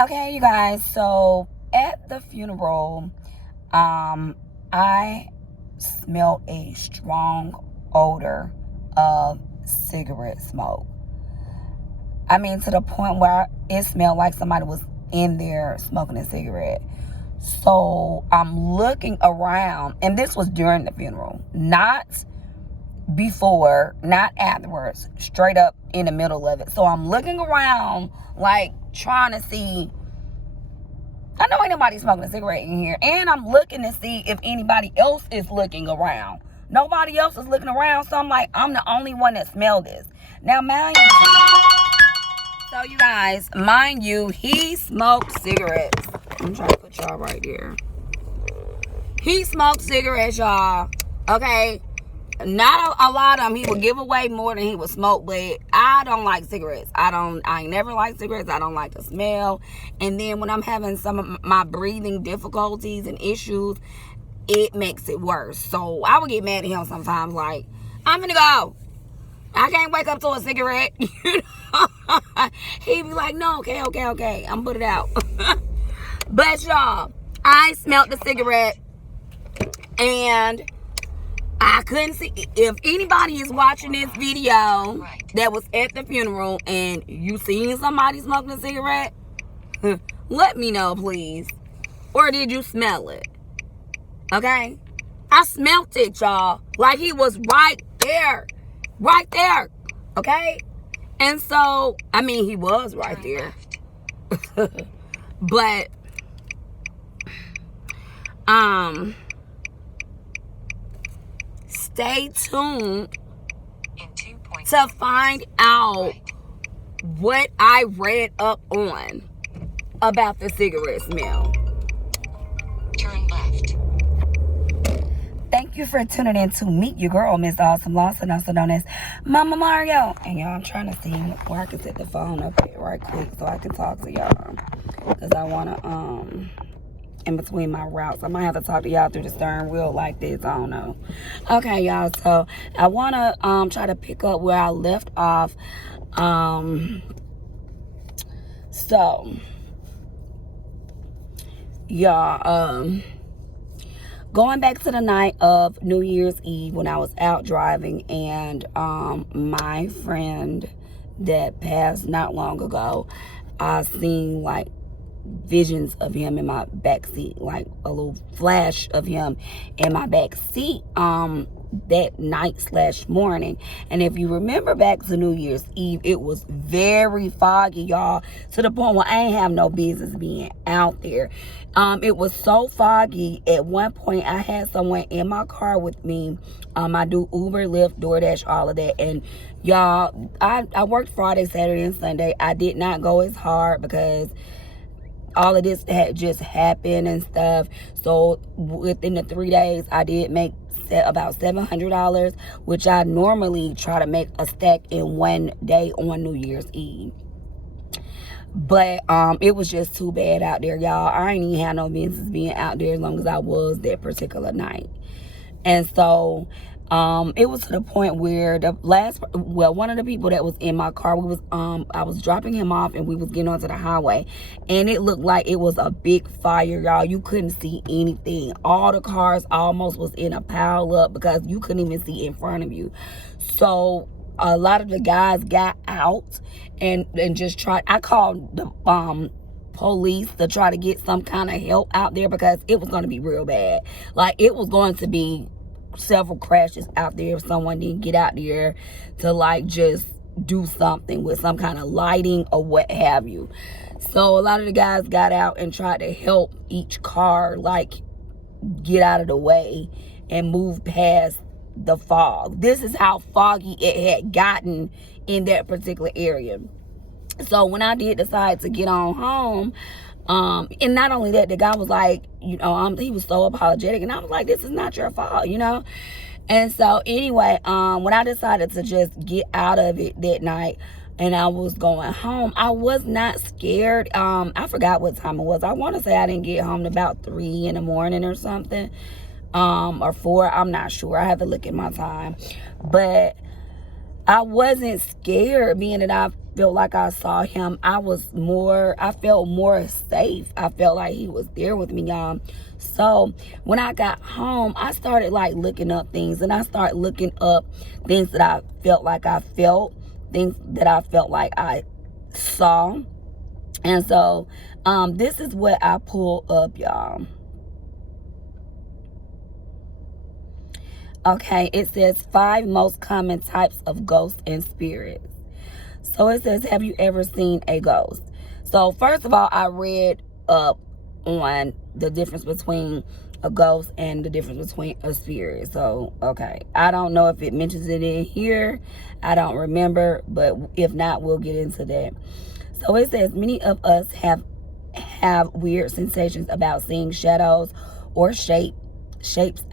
Okay, you guys, so at the funeral, I smelled a strong odor of cigarette smoke. I mean, to the point where it smelled like somebody was in there smoking a cigarette. So I'm looking around, and this was during the funeral, not before, not afterwards, straight up in the middle of it. So I'm looking around, like, trying to see. I know ain't nobody smoking a cigarette in here. And I'm looking to see if anybody else is looking around. Nobody else is looking around. So I'm like, I'm the only one that smelled this. Now, mind you, so you guys, mind you, he smoked cigarettes. I'm trying to put y'all right there. He smoked cigarettes, y'all. Okay? Not a lot of them. He would give away more than he would smoke, but I don't like cigarettes. I ain't never liked cigarettes. I don't like the smell. And then when I'm having some of my breathing difficulties and issues, it makes it worse. So I would get mad at him sometimes, like, I'm gonna go. I can't wake up to a cigarette. You know? He'd be like, no, okay. I'm put it out. But y'all, I smelled the cigarette, and I couldn't see. If anybody is watching this video that was at the funeral and you seen somebody smoking a cigarette, let me know, please. Or did you smell it? Okay? I smelt it, y'all. Like he was right there. Right there. Okay? And so, I mean, he was right there. But, stay tuned to find out what I read up on about the cigarette smell. Turn left. Thank you for tuning in to meet your girl, Miss Awesome Lawson, also known as Mama Mario. And y'all, I'm trying to see where I can set the phone up here right quick so I can talk to y'all. Because I want to, in between my routes, I might have to talk to y'all through the steering wheel like this. I don't know. Okay, y'all. So I want to try to pick up where I left off. So y'all, going back to the night of New Year's Eve when I was out driving, and my friend that passed not long ago, I seen like visions of him in my back seat, like a little flash of him in my back seat that night / morning. And if you remember back to New Year's Eve, it was very foggy, y'all, to the point where I ain't have no business being out there. It was so foggy. At one point I had someone in my car with me. I do Uber, Lyft, DoorDash, all of that. And y'all, I worked Friday, Saturday, and Sunday. I did not go as hard because all of this had just happened and stuff. So within the 3 days, I did make about $700, which I normally try to make a stack in one day on New Year's Eve. But it was just too bad out there, y'all. I ain't even had no business being out there as long as I was that particular night. And so it was to the point where one of the people that was in my car, I was dropping him off and we was getting onto the highway, and it looked like it was a big fire, y'all. You couldn't see anything. All the cars almost was in a pile up because you couldn't even see in front of you. So a lot of the guys got out and just tried. I called the police to try to get some kind of help out there because it was going to be real bad. Like, it was going to be several crashes out there if someone didn't get out there to like just do something with some kind of lighting or what have you. So a lot of the guys got out and tried to help each car like get out of the way and move past the fog. This is how foggy it had gotten in that particular area. So when I did decide to get on home, and not only that, the guy was like, you know, he was so apologetic, and I was like, this is not your fault, you know. And so anyway, when I decided to just get out of it that night and I was going home, I was not scared. I forgot what time it was. I want to say I didn't get home till about 3 in the morning or something, or 4. I'm not sure. I have to look at my time. But I wasn't scared, being that I felt like I saw him. I felt more safe. I felt like he was there with me, y'all. So when I got home, I started like looking up things, and I started looking up things that I felt like I felt, things that I felt like I saw. And so this is what I pulled up, y'all. Okay, it says 5 most common types of ghosts and spirits. So it says, have you ever seen a ghost? So first of all, I read up on the difference between a ghost and the difference between a spirit. So, okay. I don't know if it mentions it in here. I don't remember, but if not, we'll get into that. So it says, many of us have weird sensations about seeing shadows or shapes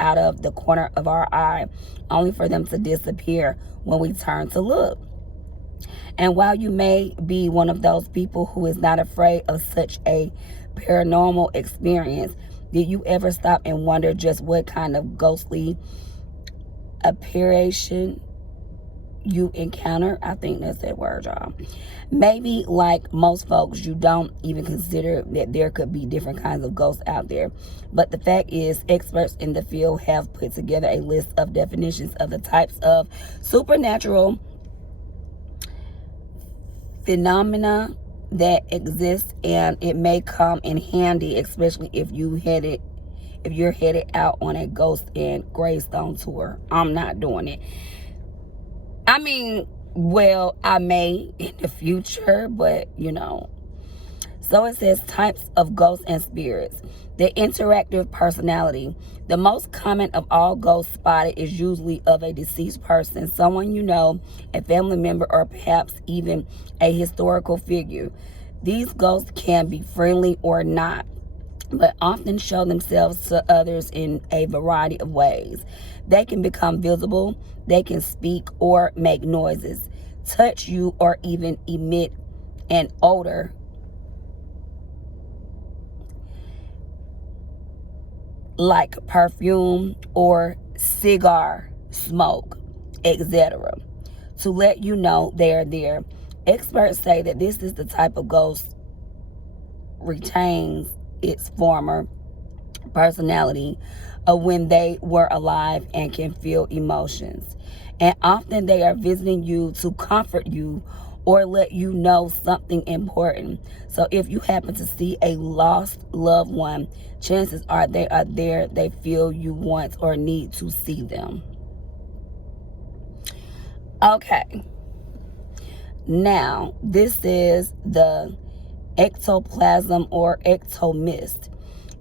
out of the corner of our eye, only for them to disappear when we turn to look. And while you may be one of those people who is not afraid of such a paranormal experience, did you ever stop and wonder just what kind of ghostly apparition you encounter? I think that's that word, y'all. Maybe like most folks, you don't even consider that there could be different kinds of ghosts out there. But the fact is, experts in the field have put together a list of definitions of the types of supernatural phenomena that exist, and it may come in handy, especially if you're headed out on a ghost and gravestone tour. I'm not doing it. I mean, well, I may in the future, but you know. So it says types of ghosts and spirits. The interactive personality. The most common of all ghosts spotted is usually of a deceased person, someone you know, a family member, or perhaps even a historical figure. These ghosts can be friendly or not, but often show themselves to others in a variety of ways. They can become visible, they can speak or make noises, touch you, or even emit an odor like perfume or cigar smoke, etc., to let you know they are there. Experts say that this is the type of ghost retains its former personality of when they were alive and can feel emotions. And often they are visiting you to comfort you or let you know something important. So if you happen to see a lost loved one, chances are they are there. They feel you want or need to see them. Okay. Now, this is the ectoplasm or ectomist.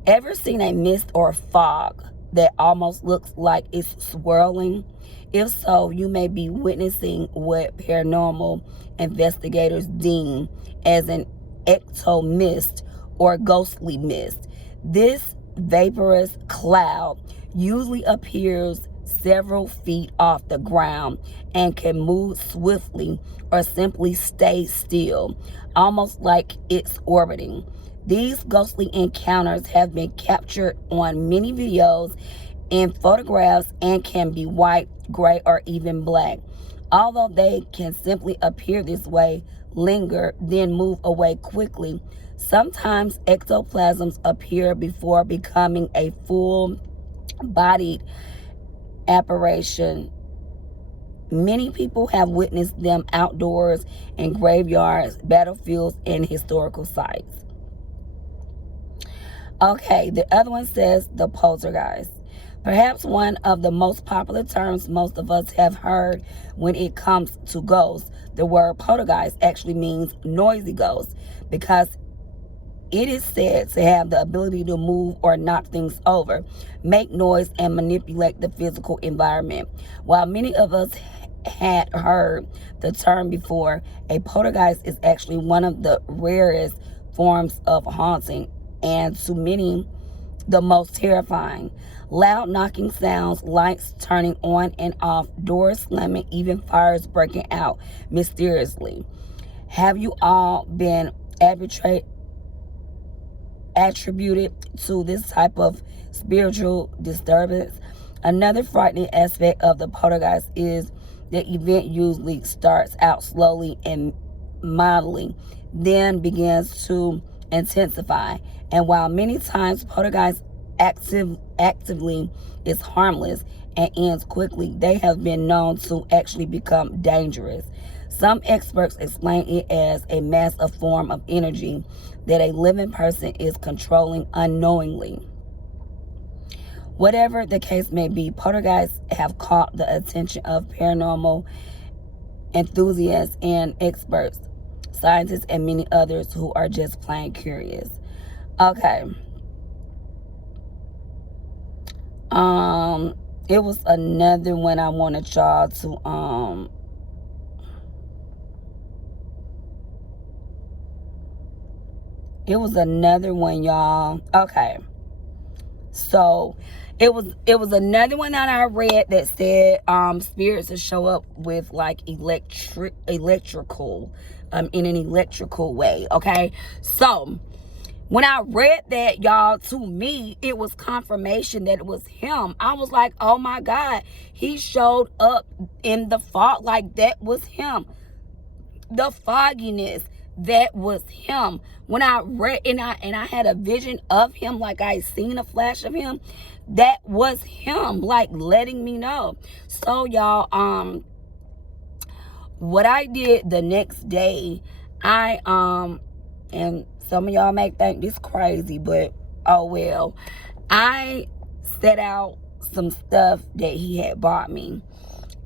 Ever seen a mist or fog that almost looks like it's swirling? If so, you may be witnessing what paranormal investigators deem as an ectomist or ghostly mist. This vaporous cloud usually appears several feet off the ground and can move swiftly or simply stay still, almost like it's orbiting. These ghostly encounters have been captured on many videos and photographs and can be white, gray, or even black. Although they can simply appear this way, linger, then move away quickly, sometimes ectoplasms appear before becoming a full-bodied apparition. Many people have witnessed them outdoors, in graveyards, battlefields, and historical sites. Okay, the other one says the poltergeist. Perhaps one of the most popular terms most of us have heard when it comes to ghosts. The word poltergeist actually means noisy ghost because it is said to have the ability to move or knock things over, make noise, and manipulate the physical environment. While many of us had heard the term before, a poltergeist is actually one of the rarest forms of haunting, and to many, the most terrifying. Loud knocking sounds, lights turning on and off, doors slamming, even fires breaking out mysteriously. Have you all been attributed to this type of spiritual disturbance? Another frightening aspect of the poltergeist is The event usually starts out slowly and mildly, then begins to intensify. And while many times poltergeist actively is harmless and ends quickly, they have been known to actually become dangerous. Some experts explain it as a massive form of energy that a living person is controlling unknowingly. Whatever the case may be, poltergeists have caught the attention of paranormal enthusiasts and experts, scientists, and many others who are just plain curious. Okay. It was another one I wanted y'all to it was another one, y'all. Okay. So it was another one that I read that said spirits will show up with like electrical in an electrical way. Okay. So when I read that, y'all, to me, it was confirmation that it was him. I was like, oh my God, he showed up in the fog. Like, that was him. The fogginess, that was him. When I read and I had a vision of him, like I seen a flash of him, that was him, like letting me know. So y'all, what I did the next day, I and some of y'all may think this crazy, but oh well. I set out some stuff that he had bought me.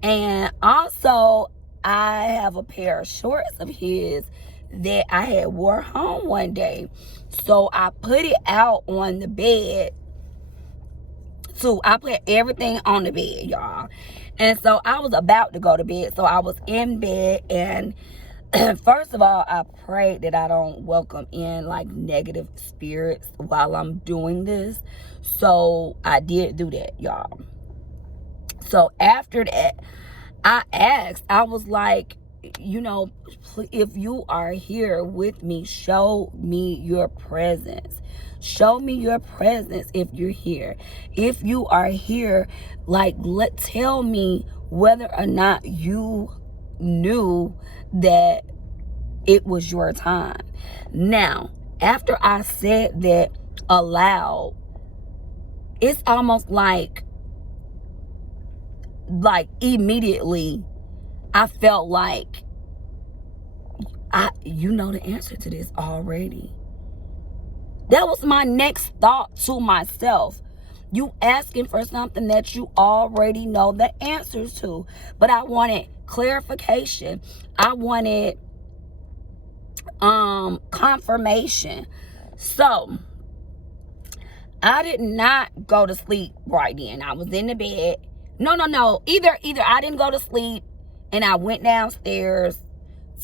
And also, I have a pair of shorts of his that I had wore home one day. So I put it out on the bed. So I put everything on the bed, y'all. And so I was about to go to bed. So I was in bed, and first of all, I prayed that I don't welcome in like negative spirits while I'm doing this. So I did do that, y'all. So after that, I asked, I was like, you know, if you are here with me, show me your presence. Show me your presence if you're here. If you are here, like, tell me whether or not you knew that it was your time. Now, after I said that aloud, it's almost like immediately I felt like you know the answer to this already. That was my next thought to myself. You asking for something that you already know the answers to. But I wanted clarification. I wanted confirmation. So I did not go to sleep right then. I was in the bed. No. Either I didn't go to sleep and I went downstairs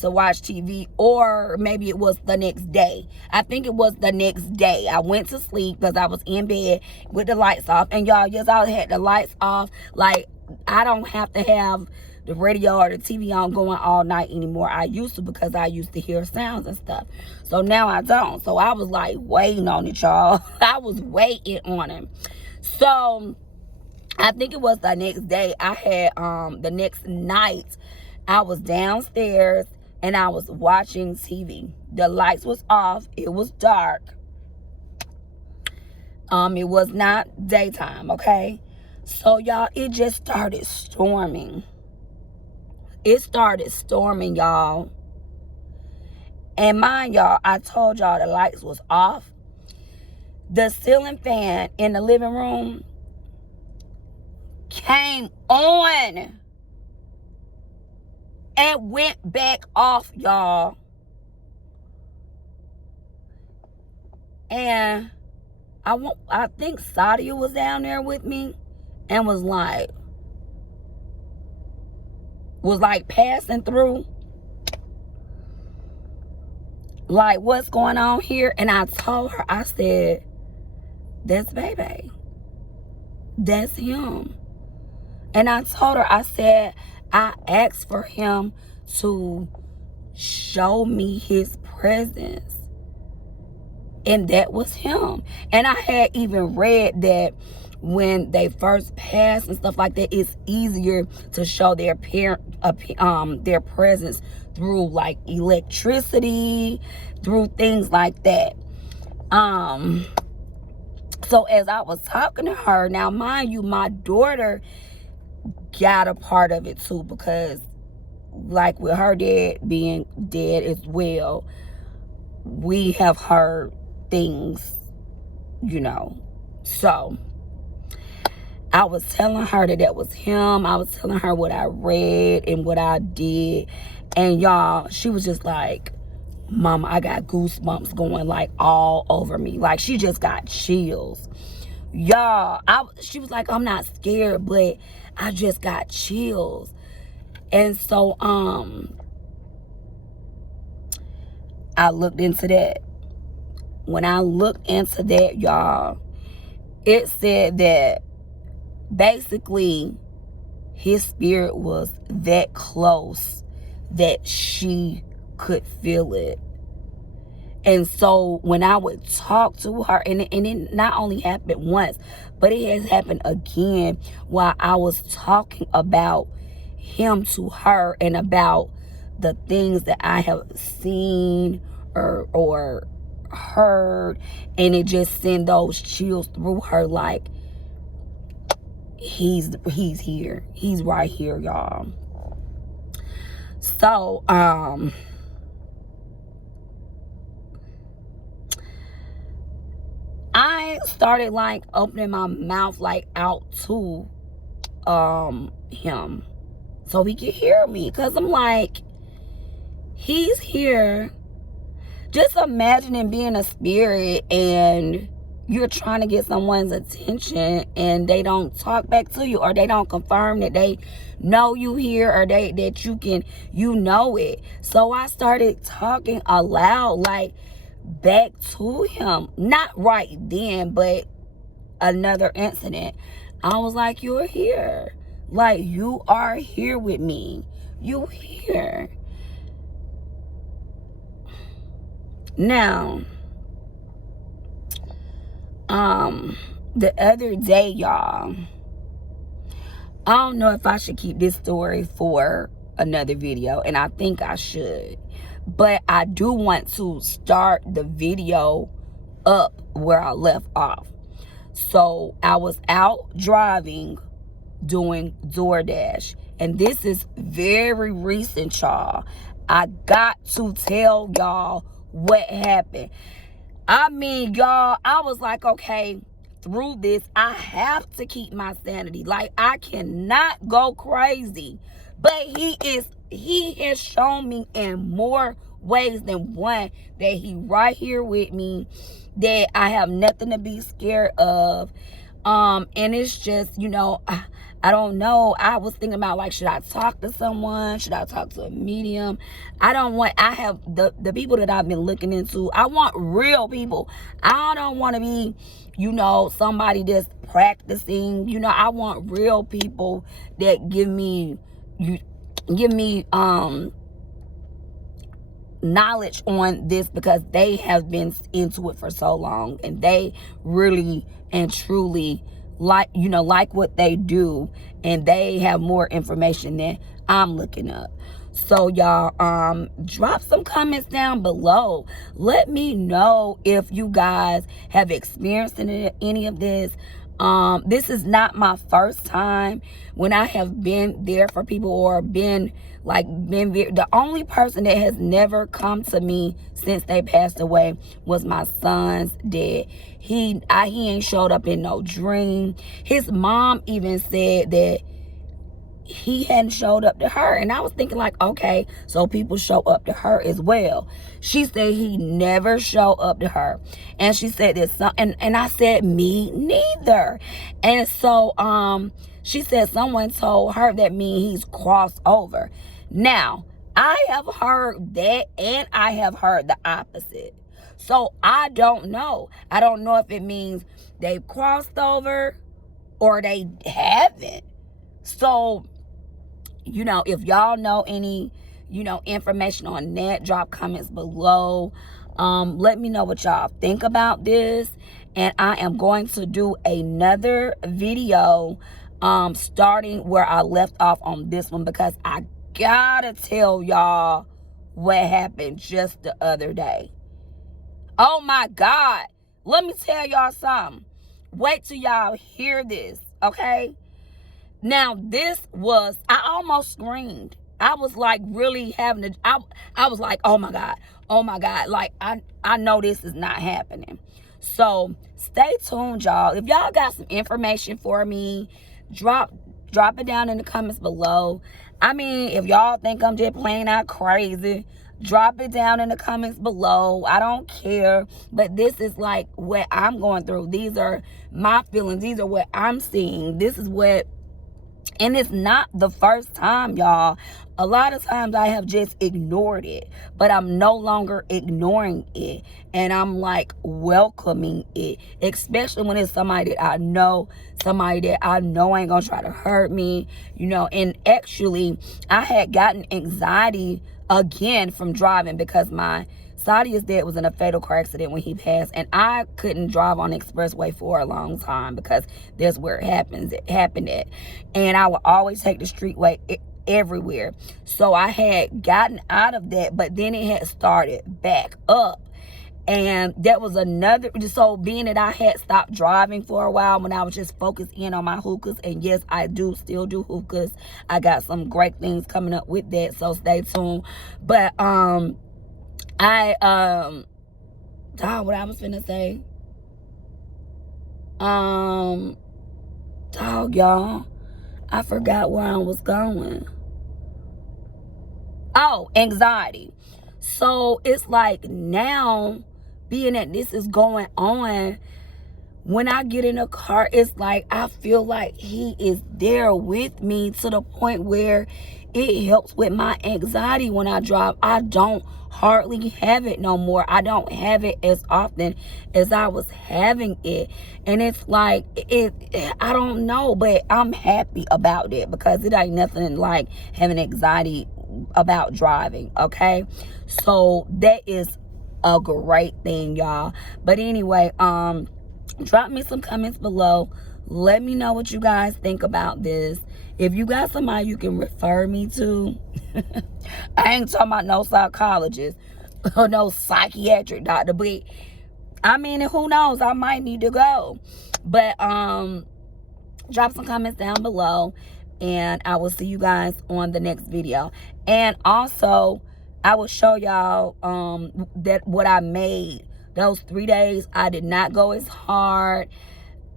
to watch TV, or maybe it was the next day. I think it was the next day. I went to sleep because I was in bed with the lights off. And y'all, yes, I had the lights off. Like, I don't have to have the radio or the TV on going all night anymore. I used to, because I used to hear sounds and stuff. So now I don't. So I was like waiting on it, y'all. I was waiting on him. So I think it was the next day. I had the next night I was downstairs and I was watching TV. The lights was off. It was dark. It was not daytime, okay? So y'all, it just started storming. It started storming, y'all. And mind y'all, I told y'all the lights was off. The ceiling fan in the living room came on and went back off, y'all. And I think Sadia was down there with me and was like passing through, like, what's going on here? And I told her, I said, that's baby. That's him. And I told her, I said, I asked for him to show me his presence. And that was him. And I had even read that when they first pass and stuff like that, it's easier to show their their presence through like electricity, through things like that. So as I was talking to her, now mind you, my daughter got a part of it too, because like with her dad being dead as well, we have heard things, you know. So I was telling her that was him. I was telling her what I read and what I did. And y'all, she was just like, Mama, I got goosebumps going like all over me. Like she just got chills. Y'all, she was like, I'm not scared, but I just got chills. And so I looked into that. When I looked into that, y'all, it said that basically his spirit was that close that she could feel it. And so when I would talk to her, and it not only happened once, but it has happened again while I was talking about him to her and about the things that I have seen or heard, and it just sent those chills through her like he's here. He's right here, y'all. So I started like opening my mouth like out to him so he could hear me, because I'm like, he's here. Just imagining being a spirit and you're trying to get someone's attention and they don't talk back to you, or they don't confirm that they know you here, or that you can, you know it. So I started talking aloud like back to him. Not right then, but another incident. I was like, you're here. Like, you are here with me. You here. Now, the other day, y'all, I don't know if I should keep this story for another video, and I think I should, but I do want to start the video up where I left off. So I was out driving doing DoorDash, and this is very recent, y'all. I got to tell y'all what happened. I mean, y'all, I was like, okay, through this, I have to keep my sanity. Like, I cannot go crazy. But he has shown me in more ways than one that he right here with me, that I have nothing to be scared of. And it's just, you know, I don't know. I was thinking about, like, should I talk to someone? Should I talk to a medium? I have the people that I've been looking into. I want real people. I don't want to be, you know, somebody that's practicing. You know, I want real people that give me knowledge on this, because they have been into it for so long, and they really and truly like what they do, and they have more information than I'm looking up. So y'all, drop some comments down below. Let me know if you guys have experienced any of this. This is not my first time when I have been there for people, or been the only person that has never come to me since they passed away was my son's dad. He ain't showed up in no dream. His mom even said that he hadn't showed up to her, and I was thinking like, okay, so people show up to her as well. She said he never showed up to her, and she said that and I said, me neither. And so she said someone told her that he's crossed over. Now, I have heard that, and I have heard the opposite. So I don't know. I don't know if it means they've crossed over or they haven't. So, you know, if y'all know any, you know, information on that, drop comments below. Let me know what y'all think about this. and I am going to do another video starting where I left off on this one, because I gotta tell y'all what happened just the other day. Oh my God. Let me tell y'all something. Wait till y'all hear this, okay? Now, this was, I almost screamed. I was like really having to, I was like, oh my God. Like, I know this is not happening. So stay tuned, y'all. If y'all got some information for me, drop it down in the comments below. I mean, if y'all think I'm just playing out crazy, drop it down in the comments below. I don't care. But this is like what I'm going through. These are my feelings. These are what I'm seeing. This is what, and it's not the first time, y'all. A lot of times I have just ignored it, but I'm no longer ignoring it. And I'm like welcoming it, especially when it's somebody that I know ain't gonna try to hurt me, you know. And actually, I had gotten anxiety again from driving, because my Sadia's dad was in a fatal car accident when he passed, and I couldn't drive on the expressway for a long time because that's where it happened at. And I would always take the streetway everywhere. So I had gotten out of that, but then it had started back up. And that was another, so being that I had stopped driving for a while when I was just focused in on my hookahs, and yes, I do still do hookahs. I got some great things coming up with that, so stay tuned. But dog, what I was finna say, dog, y'all, I forgot where I was going. Oh, anxiety. So it's like now, being that this is going on, when I get in a car, it's like I feel like he is there with me, to the point where it helps with my anxiety when I drive. I don't hardly have it no more. I don't have it as often as I was having it. And it's like, I don't know, but I'm happy about it, because it ain't nothing like having anxiety about driving, okay? So that is a great thing, y'all. But anyway, drop me some comments below. Let me know what you guys think about this. If you got somebody you can refer me to, I ain't talking about no psychologist or no psychiatric doctor, but I mean, who knows, I might need to go. But drop some comments down below, and I will see you guys on the next video. And also, I will show y'all that what I made those 3 days. I did not go as hard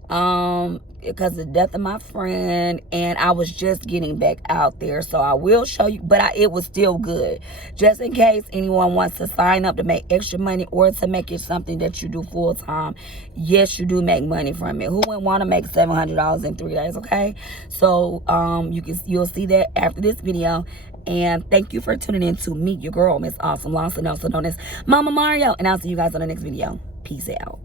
because of the death of my friend, and I was just getting back out there. So I will show you, but it was still good. Just in case anyone wants to sign up to make extra money, or to make it something that you do full time, yes, you do make money from it. Who wouldn't want to make $700 in 3 days? Okay, so you'll see that after this video. And thank you for tuning in to meet your girl, Miss Awesome, also known as Mama Mario, and I'll see you guys on the next video. Peace out.